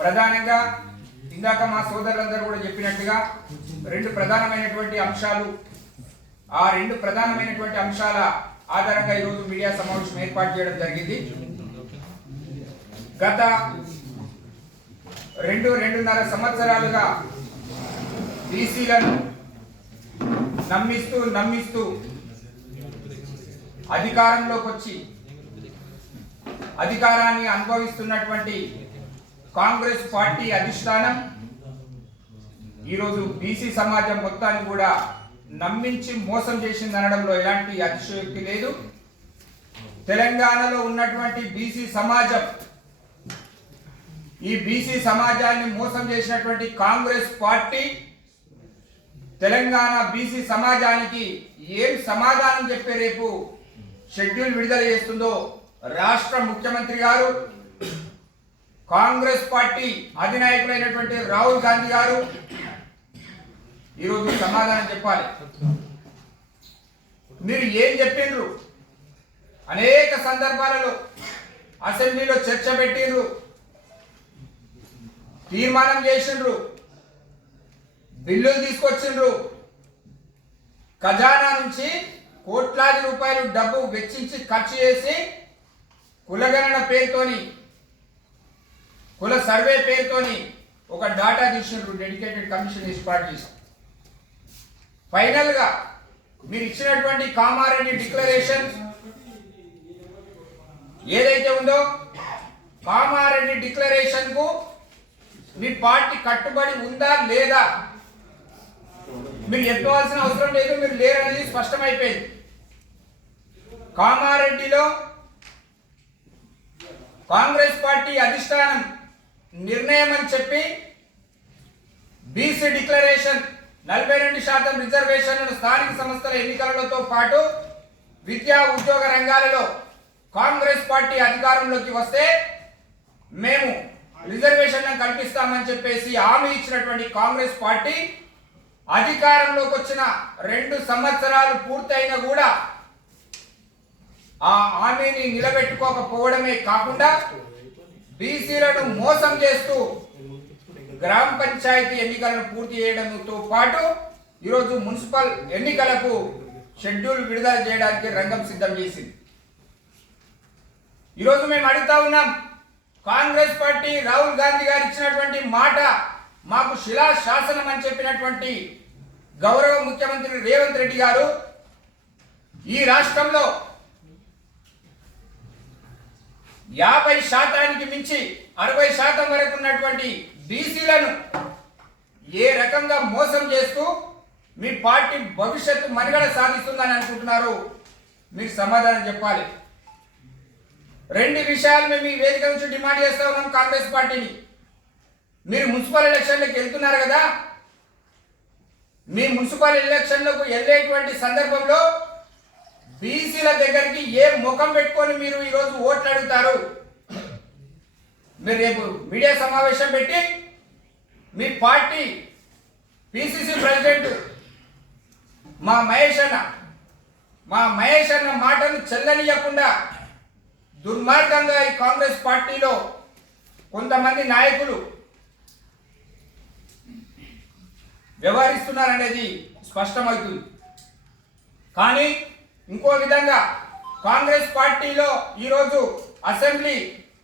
ప్రధానంగా ఇందాక మా సోదరులందరూ కూడా చెప్పినట్టుగా రెండు ప్రధానమైనటువంటి అంశాలు, ఆ రెండు ప్రధానమైనటువంటి అంశాల ఆధారంగా ఈరోజు మీడియా సమావేశం ఏర్పాటు చేయడం జరిగింది. గత రెండున్నర సంవత్సరాలుగా బీసీలను నమ్మిస్తూ అధికారంలోకి వచ్చి అధికారాన్ని అనుభవిస్తున్నటువంటి కాంగ్రెస్ పార్టీ అధిష్టానం ఈరోజు బీసీ సమాజం మొత్తాన్ని కూడా నమ్మించి మోసం చేసింది అనడంలో ఎలాంటి అతిశయోక్తి లేదు. తెలంగాణలో ఉన్నటువంటి బీసీ సమాజం, ఈ బీసీ సమాజాన్ని మోసం చేసినటువంటి కాంగ్రెస్ పార్టీ తెలంగాణ బీసీ సమాజానికి ఏం సమాధానం చెప్పే రేపు షెడ్యూల్ విడుదల చేస్తుందో రాష్ట్ర ముఖ్యమంత్రి గారు, కాంగ్రెస్ పార్టీ అధినాయకులైనటువంటి రాహుల్ గాంధీ గారు ఈరోజు సమాధానం చెప్పాలి. మీరు ఏం చెప్పిండ్రు? అనేక సందర్భాలలో అసెంబ్లీలో చర్చ పెట్టిండ్రు, తీర్మానం చేసిండ్రు, బిల్లులు తీసుకొచ్చిండ్రు, ఖజానా నుంచి కోట్లాది రూపాయలు డబ్బు వెచ్చించి ఖర్చు చేసి కులగణన పేరుతోని, కుల సర్వే పేరుతోని ఒక డాటా తీసిండ్రు, డెడికేటెడ్ కమిషన్ ఏర్పాటు చేసి ఫైనల్ గా మీరు ఇచ్చినటువంటి కామారెడ్డి డిక్లరేషన్ ఏదైతే ఉందో, కామారెడ్డి డిక్లరేషన్ కు మీ పార్టీ కట్టుబడి ఉందా లేదా మీరు చెప్పవలసిన అవసరం లేదు, మీరు లేరనేది స్పష్టమైపోయింది. కామారెడ్డిలో కాంగ్రెస్ పార్టీ అధిష్టానం నిర్ణయం అని చెప్పి బీసీ డిక్లరేషన్ 42% రిజర్వేషన్లను స్థానిక సంస్థల ఎన్నికలతో పాటు విద్యా ఉద్యోగ రంగాలలో కాంగ్రెస్ పార్టీ అధికారంలోకి వస్తే మేము రిజర్వేషన్లను కల్పిస్తామని చెప్పేసి హామీ ఇచ్చినటువంటి కాంగ్రెస్ పార్టీ అధికారంలోకి వచ్చిన 2 సంవత్సరాలు పూర్తయినా కూడా ఆ హామీని నిలబెట్టుకోకపోవడమే కాకుండా బీసీలను మోసం చేస్తూ గ్రామ పంచాయతీ ఎన్నికలను పూర్తి చేయడంతో పాటు ఈరోజు మున్సిపల్ ఎన్నికలకు షెడ్యూల్ విడుదల చేయడానికి రంగం సిద్ధం చేసింది. ఈరోజు మేము అడుగుతా ఉన్నాం, కాంగ్రెస్ పార్టీ రాహుల్ గాంధీ గారు ఇచ్చినటువంటి మాట మాకు శిలా శాసనం అని చెప్పినటువంటి గౌరవ ముఖ్యమంత్రి రేవంత్ రెడ్డి గారు ఈ రాష్ట్రంలో 50% మించి 60% వరకు ఉన్నటువంటి బీసీలను ఏ రకంగా మోసం చేస్తూ మీ పార్టీ భవిష్యత్తు మనుగడ సాధిస్తుందని అనుకుంటున్నారు? మీరు సమాధానం చెప్పాలి. 2 విషయాలు మేము ఈ వేదిక నుంచి డిమాండ్ చేస్తా ఉన్నాం కాంగ్రెస్ పార్టీని. మీరు మున్సిపల్ ఎలక్షన్లకు వెళ్తున్నారు కదా, మీ మున్సిపల్ ఎలక్షన్లకు వెళ్ళేటువంటి సందర్భంలో బీసీల దగ్గరికి ఏ ముఖం పెట్టుకొని మీరు ఈరోజు ఓట్లు అడుగుతారు? మీరు రేపు మీడియా సమావేశం పెట్టి మీ పార్టీ పిసిసి ప్రెసిడెంట్ మా మహేష్ అన్న మాటను చెల్లనియకుండా దుర్మార్గంగా ఈ కాంగ్రెస్ పార్టీలో కొంతమంది నాయకులు వ్యవహరిస్తున్నారనేది స్పష్టమవుతుంది. కానీ ఇంకో విధంగా కాంగ్రెస్ పార్టీలో ఈరోజు అసెంబ్లీ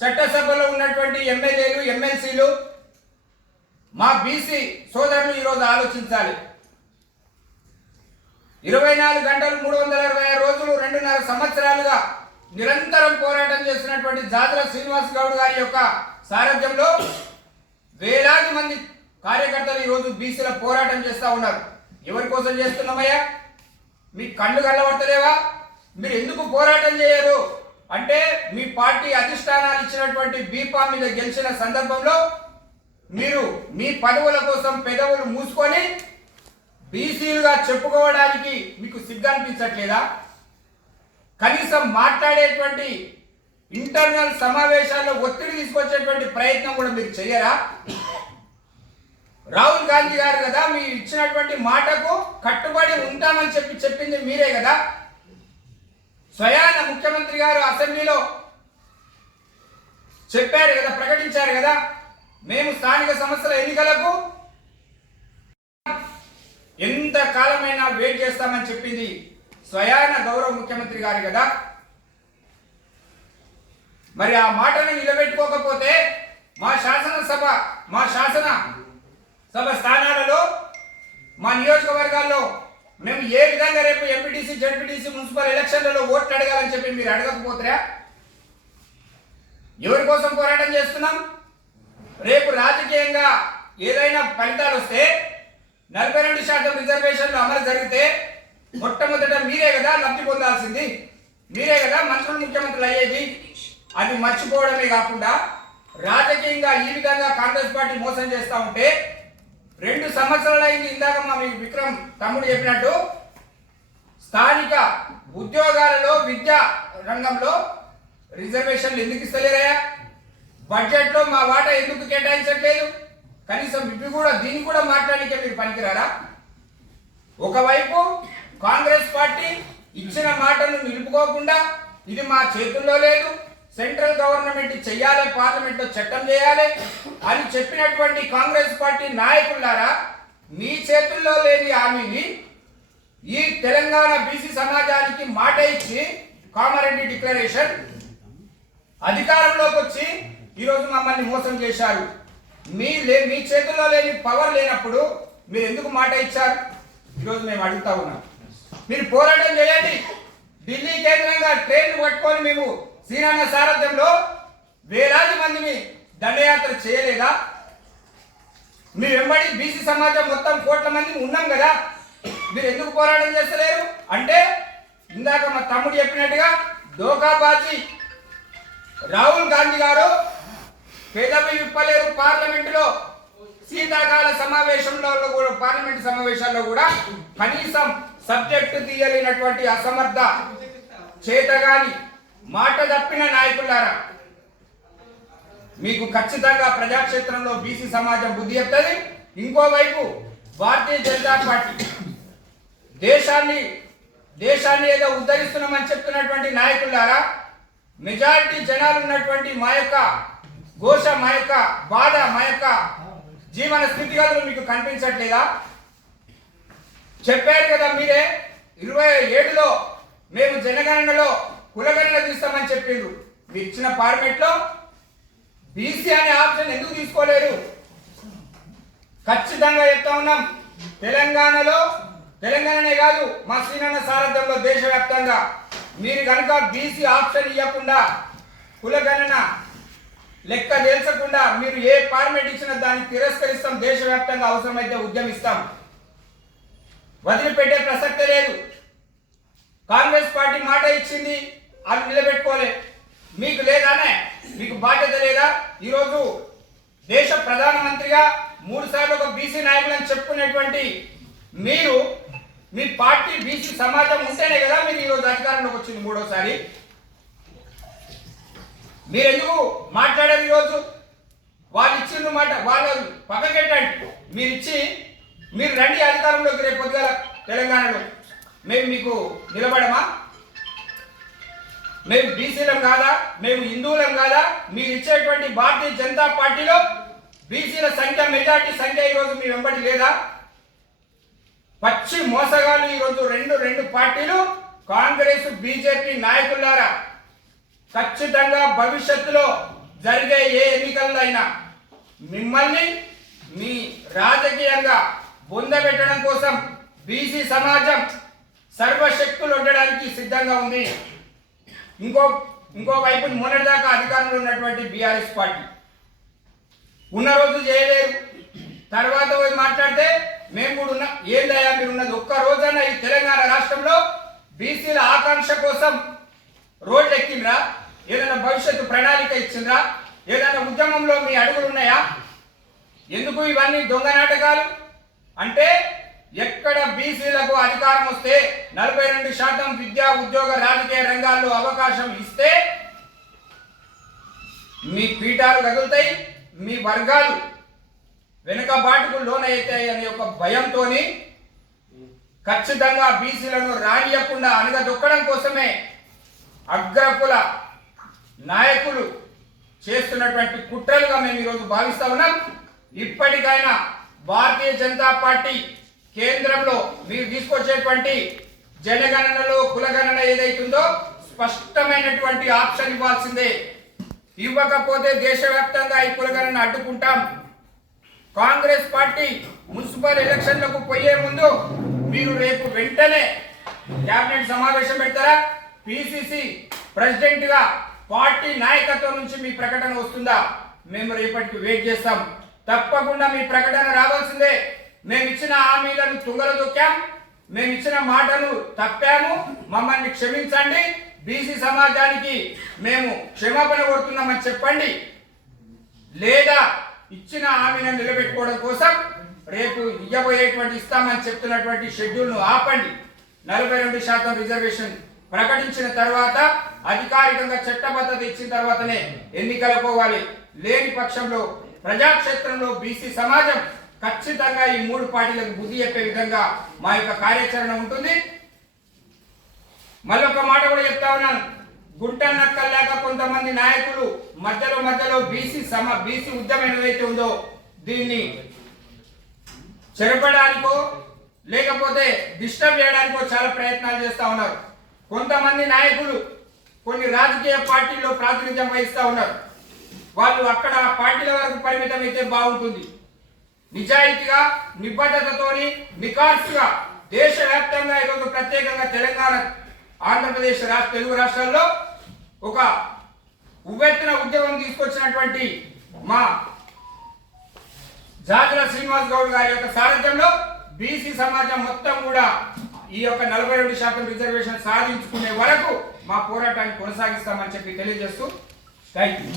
చట్టసభలో ఉన్నటువంటి ఎమ్మెల్యేలు, ఎమ్మెల్సీలు, మా బీసీ సోదరులు ఈరోజు ఆలోచించాలి. 24 గంటలు 366 రోజులు 2.5 సంవత్సరాలుగా నిరంతరం పోరాటం చేస్తున్నటువంటి జాతర శ్రీనివాస్ గౌడ్ గారి యొక్క సారథ్యంలో వేలాది మంది కార్యకర్తలు ఈరోజు బీసీల పోరాటం చేస్తూ ఉన్నారు. ఎవరి కోసం చేస్తున్నామయ్యా? మీ కళ్ళు కళ్ళబడతలేవా? మీరు ఎందుకు పోరాటం చేయరు అంటే మీ పార్టీ అధిష్టానాలు ఇచ్చినటువంటి బీపా మీద గెలిచిన సందర్భంలో మీరు మీ పదవుల కోసం పెదవులు మూసుకొని బీసీలుగా చెప్పుకోవడానికి మీకు సిగ్గు అనిపించట్లేదా? కనీసం మాట్లాడేటువంటి ఇంటర్నల్ సమావేశాల్లో ఒత్తిడి తీసుకొచ్చేటువంటి ప్రయత్నం కూడా మీరు చేయరా? రాహుల్ గాంధీ గారు కదా మీ ఇచ్చినటువంటి మాటకు కట్టుబడి ఉంటామని చెప్పింది మీరే కదా. స్వయాన ముఖ్యమంత్రి గారు అసెంబ్లీలో చెప్పారు కదా, ప్రకటించారు కదా, మేము స్థానిక సంస్థల ఎన్నికలకు ఎంత కాలమైనా వెయిట్ చేస్తామని చెప్పింది స్వయాన గౌరవ ముఖ్యమంత్రి గారు కదా. మరి ఆ మాటను నిలబెట్టుకోకపోతే మా శాసన సభ స్థానాలలో మా నియోజకవర్గాల్లో మేము ఏ విధంగా రేపు ఎంపీటీసీ జడ్పీటీసీ మున్సిపల్ ఎలక్షన్లలో ఓట్లు అడగాలని చెప్పి మీరు అడగకపోతారా? ఎవరి కోసం పోరాటం చేస్తున్నాం? రేపు రాజకీయంగా ఏదైనా ఫలితాలు వస్తే 42% రిజర్వేషన్లు అమలు జరిగితే మొట్టమొదట మీరే కదా లబ్ధి పొందాల్సింది, మీరే కదా మంత్రులు ముఖ్యమంత్రులు అయ్యేది. అది మర్చిపోవడమే కాకుండా రాజకీయంగా ఈ విధంగా కాంగ్రెస్ పార్టీ మోసం చేస్తూ ఉంటే 2 సంవత్సరాలు అయింది. ఇందాక మా మీకు విక్రమ్ తమ్ముడు చెప్పినట్టు స్థానిక ఉద్యోగాలలో విద్యా రంగంలో రిజర్వేషన్లు ఎందుకు ఇస్తలేరయ్యా? బడ్జెట్లో మా వాటా ఎందుకు కేటాయించట్లేదు? కనీసం ఇవి కూడా దీన్ని కూడా మాట్లాడితే మీరు పనికిరారా? ఒకవైపు కాంగ్రెస్ పార్టీ ఇచ్చిన మాటను నిలుపుకోకుండా ఇది మా చేతుల్లో లేదు, సెంట్రల్ గవర్నమెంట్ చెయ్యాలి, పార్లమెంట్లో చట్టం చేయాలి అని చెప్పినటువంటి కాంగ్రెస్ పార్టీ నాయకులారా, మీ చేతుల్లో లేని హామీని ఈ తెలంగాణ బీసీ సమాజానికి మాట ఇచ్చి కామారెడ్డి డిక్లరేషన్ అధికారంలోకి వచ్చి ఈరోజు మమ్మల్ని మోసం చేశారు. మీ చేతుల్లో లేని పవర్ లేనప్పుడు మీరు ఎందుకు మాట ఇచ్చారు? ఈరోజు మేము అడుగుతా ఉన్నాం. మీరు పోరాటం చేయండి. ఢిల్లీ కేంద్రంగా ట్రైన్లు పట్టుకొని మేము సీనన్న సారథ్యంలో వేలాది మందిని దండయాత్ర చేయలేదా? మీ వెంబడి బీసీ సమాజం మొత్తం కోట్ల మంది ఉన్నాం కదా, మీరు ఎందుకు పోరాటం చేస్తలేరు? అంటే ఇందాక మా తమ్ముడు చెప్పినట్టుగా దోకాబాజీ రాహుల్ గాంధీ గారు పెదవి విప్పలేరు. పార్లమెంటులో శీతాకాల సమావేశంలో కూడా, పార్లమెంట్ సమావేశాల్లో కూడా కనీసం సబ్జెక్టు తీయలేనటువంటి అసమర్థ చేతగాని మాట తప్పిన నాయకులారా, మీకు ఖచ్చితంగా ప్రజాక్షేత్రంలో బీసీ సమాజం బుద్ధి చెప్తుంది. ఇంకోవైపు భారతీయ జనతా పార్టీ దేశాన్ని ఏదో ఉద్ధరిస్తున్నామని చెప్తున్నటువంటి నాయకులారా, మెజారిటీ జనాలు ఉన్నటువంటి మా యొక్క ఘోష, మా యొక్క బాధ, మా యొక్క జీవన స్థితిగతులు మీకు కనిపించట్లేదా? చెప్పారు కదా మీరే 27లో మేము జనగణనలో కులగణన తీస్తామని చెప్పిండ్రు. మీరు ఇచ్చిన ఫార్మేట్లో బీసీ అనే ఆప్షన్ ఎందుకు తీసుకోలేరు? ఖచ్చితంగా చెప్తా ఉన్నాం, తెలంగాణనే కాదు మా శ్రీనన్న సారథ్యంలో దేశవ్యాప్తంగా మీరు కనుక బీసీ ఆప్షన్ ఇవ్వకుండా, కులగణన లెక్క తేల్చకుండా మీరు ఏ ఫార్మేట్ ఇచ్చినా దాన్ని తిరస్కరిస్తాం. దేశవ్యాప్తంగా అవసరమైతే ఉద్యమిస్తాం. వదిలిపెట్టే ప్రసక్తే లేదు. కాంగ్రెస్ పార్టీ మాట ఇచ్చింది, అది నిలబెట్టుకోలే. మీకు లేదానే? మీకు బాధ్యత లేదా? ఈరోజు దేశ ప్రధానమంత్రిగా 3 సార్లు ఒక బీసీ నాయకులని చెప్పుకునేటువంటి మీరు, మీ పార్టీ బీసీ సమాజం ఉంటేనే కదా మీరు ఈరోజు అధికారంలోకి వచ్చింది 3వసారి. మీరు ఎందుకు మాట్లాడారు? ఈరోజు వాళ్ళు ఇచ్చిన మాట వాళ్ళు పక్కకెట్టండి. మీరు రండి అధికారంలోకి రేపు పొద్దుగల తెలంగాణలో. మేము మీకు నిలబడమా? మేము బీసీలం కాదా? మేము హిందువులం కాదా? మీరు ఇచ్చేటువంటి భారతీయ జనతా పార్టీలో బీసీల సంఖ్య, మెజార్టీ సంఖ్య ఈరోజు మీ వెంబడి లేదా? పచ్చి మోసగాళ్ళు ఈరోజు రెండు పార్టీలు, కాంగ్రెస్ బీజేపీ నాయకులారా. ఖచ్చితంగా భవిష్యత్తులో జరిగే ఏ ఎన్నికల్లో అయినా మిమ్మల్ని మీ రాజకీయంగా బొందబెట్టడం కోసం బీసీ సమాజం సర్వశక్తులు ఉండడానికి సిద్ధంగా ఉంది. ఇంకో వైపు మొన్నటిదాకా అధికారంలో ఉన్నటువంటి బీఆర్ఎస్ పార్టీ ఉన్న రోజు చేయలేరు, తర్వాత పోయి మాట్లాడితే మేము కూడా ఉన్నా. ఏందయ్యా మీరు ఉన్నది? ఒక్క రోజైనా ఈ తెలంగాణ రాష్ట్రంలో బీసీల ఆకాంక్ష కోసం రోడ్లు ఎక్కిండ్రా? ఏదైనా భవిష్యత్తు ప్రణాళిక ఇచ్చిండ్రా? ఏదైనా ఉద్యమంలో మీ అడుగులు ఉన్నాయా? ఎందుకు ఇవన్నీ దొంగ నాటకాలు? అంటే ఎక్కడ బీసీలకు అధికారం వస్తే 42% విద్యా, ఉద్యోగ, రాజకీయ రంగాల్లో అవకాశం ఇస్తే మీ పీఠాలు కదులుతాయి, మీ వర్గాలు వెనుకబాటుకు లోనైతాయి అనే ఒక భయంతో ఖచ్చితంగా బీసీలను రానియకుండా అణగదొక్కడం కోసమే అగ్రకుల నాయకులు చేస్తున్నటువంటి కుట్రలుగా మేము ఈరోజు భావిస్తా ఉన్నాం. ఇప్పటికైనా భారతీయ జనతా పార్టీ కేంద్రంలో మీరు తీసుకొచ్చేటువంటి జనగణనలో కులగణన ఏదైతుందో స్పష్టమైనటువంటి ఆప్షన్ ఇవ్వాల్సిందే. ఇవ్వకపోతే దేశవ్యాప్తంగా ఈ కులగణన అడ్డుకుంటాం. కాంగ్రెస్ పార్టీ మున్సిపల్ ఎలక్షన్లకు పోయే ముందు మీరు రేపు వెంటనే క్యాబినెట్ సమావేశం పెడతారా? పిసిసి ప్రెసిడెంట్ గా పార్టీ నాయకత్వం నుంచి మీ ప్రకటన వస్తుందా? మేము రేపటికి వెయిట్ చేస్తాం. తప్పకుండా మీ ప్రకటన రావాల్సిందే. మేము ఇచ్చిన హామీలను తుంగలు దొక్కాం, మేము ఇచ్చిన మాటను తప్పాము, మమ్మల్ని క్షమించండి, బీసీ సమాజానికి మేము క్షమాపణ కోరుతున్నామని చెప్పండి. లేదా ఇచ్చిన హామీలను నిలబెట్టుకోవడం కోసం రేపు ఇస్తామని చెప్తున్నటువంటి షెడ్యూల్ను ఆపండి. 42% రిజర్వేషన్ ప్రకటించిన తర్వాత అధికారికంగా చట్టబద్ధత ఇచ్చిన తర్వాతనే ఎన్నికలు పోవాలి. లేని పక్షంలో ప్రజాక్షేత్రంలో బీసీ సమాజం ఖచ్చితంగా ఈ 3 పార్టీలకు బుద్ధి చెప్పే విధంగా మా యొక్క కార్యాచరణ ఉంటుంది. మళ్ళొక మాట కూడా చెప్తా ఉన్నాను. గుంట నక్కల్లాగా కొంతమంది నాయకులు మధ్యలో బీసీ ఉద్యమం ఏదైతే ఉందో దీన్ని చెరపడానికో లేకపోతే డిస్టర్బ్ చేయడానికో చాలా ప్రయత్నాలు చేస్తా ఉన్నారు. కొంతమంది నాయకులు కొన్ని రాజకీయ పార్టీల్లో ప్రాతినిధ్యం వహిస్తా ఉన్నారు. వాళ్ళు అక్కడ పార్టీల వరకు పరిమితం అయితే బాగుంటుంది. నిజాయితీగా నిబద్ధతతోని నికార్సుగా దేశవ్యాప్తంగా ఈరోజు ప్రత్యేకంగా తెలంగాణ ఆంధ్రప్రదేశ్ తెలుగు రాష్ట్రాల్లో ఒక ఉవ్వెత్తున ఉద్యమం తీసుకొచ్చినటువంటి మా జాజుల శ్రీనివాస్ గౌడ్ గారి యొక్క సారథ్యంలో బీసీ సమాజం మొత్తం కూడా ఈ యొక్క 42% రిజర్వేషన్ సాధించుకునే వరకు మా పోరాటాన్ని కొనసాగిస్తామని చెప్పి తెలియజేస్తూ థ్యాంక్ యూ.